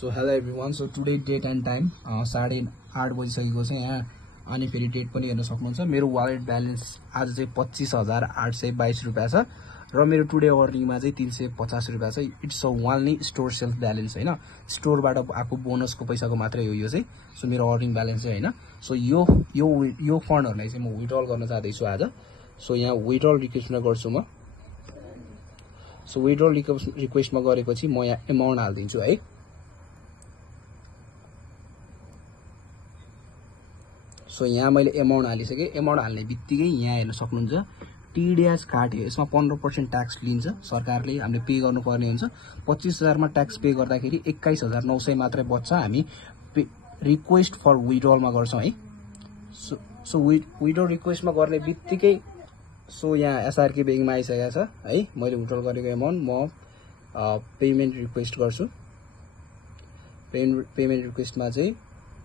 So hello everyone, so today date and time 8:30 बजिसकेको छ यहाँ। अनि फेरि डेट पनि हेर्न सक्नुहुन्छ। मेरो वालेट ब्यालेन्स आज चाहिँ 25,822 रुपियाँ छ र मेरो टुडे अर्निङमा चाहिँ 350 रुपियाँ छ। It's a वानली store self balance होइन, स्टोरबाट आएको बोनसको पैसाको मात्रै हो यो चाहिँ। सो मेरो अर्निङ ब्यालेन्स चाहिँ होइन। सो यो फन्डहरूलाई चाहिँ म विड्रल गर्न चाहदैछु आज। सो यहाँ विड्रल रिक्वेस्टमा गर्छु म। सो विड्रल रिक्वेस्टमा गरेपछि म यहाँ एमाउन्ट हालिदिन्छु है। सो यहाँ मैले एमाउन्ट हालिसकेँ। एमाउन्ट हाल्ने बित्तिकै यहाँ हेर्न सक्नुहुन्छ टिडिएस काट्यो। यसमा 15% ट्याक्स लिन्छ सरकारले, हामीले पे गर्नुपर्ने हुन्छ। 25,000 मा ट्याक्स पे गर्दाखेरि 21,900 मात्रै बच्छ। हामी रिक्वेस्ट फर विड्रलमा गर्छौँ है। सो विड्रल रिक्वेस्टमा गर्ने बित्तिकै सो यहाँ एसआरके ब्याङ्कमा आइसकेको छ है। मैले विड्रल गरेको एमाउन्ट म पेमेन्ट रिक्वेस्ट गर्छु। पेमेन्ट रिक्वेस्टमा चाहिँ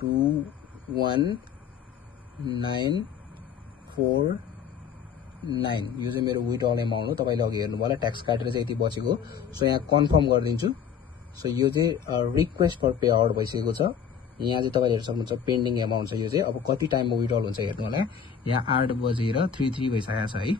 21949 यो चाहिँ मेरो विड्रल एमाउन्ट हो। तपाईले अघि हेर्नु भयो ट्याक्स काटेर चाहिँ यति बचेको। सो यहाँ कन्फर्म गरिदिन्छु। सो यो चाहिँ रिक्वेस्ट फर पे आउट भइसकेको छ। यहाँ चाहिँ तपाईले हेर्न सक्नुहुन्छ पेन्डिङ एमाउन्ट छ। यो चाहिँ अब कति टाइममा विड्रल हुन्छ हेर्नु होला। यहाँ 8:33 भइसकेको छ है।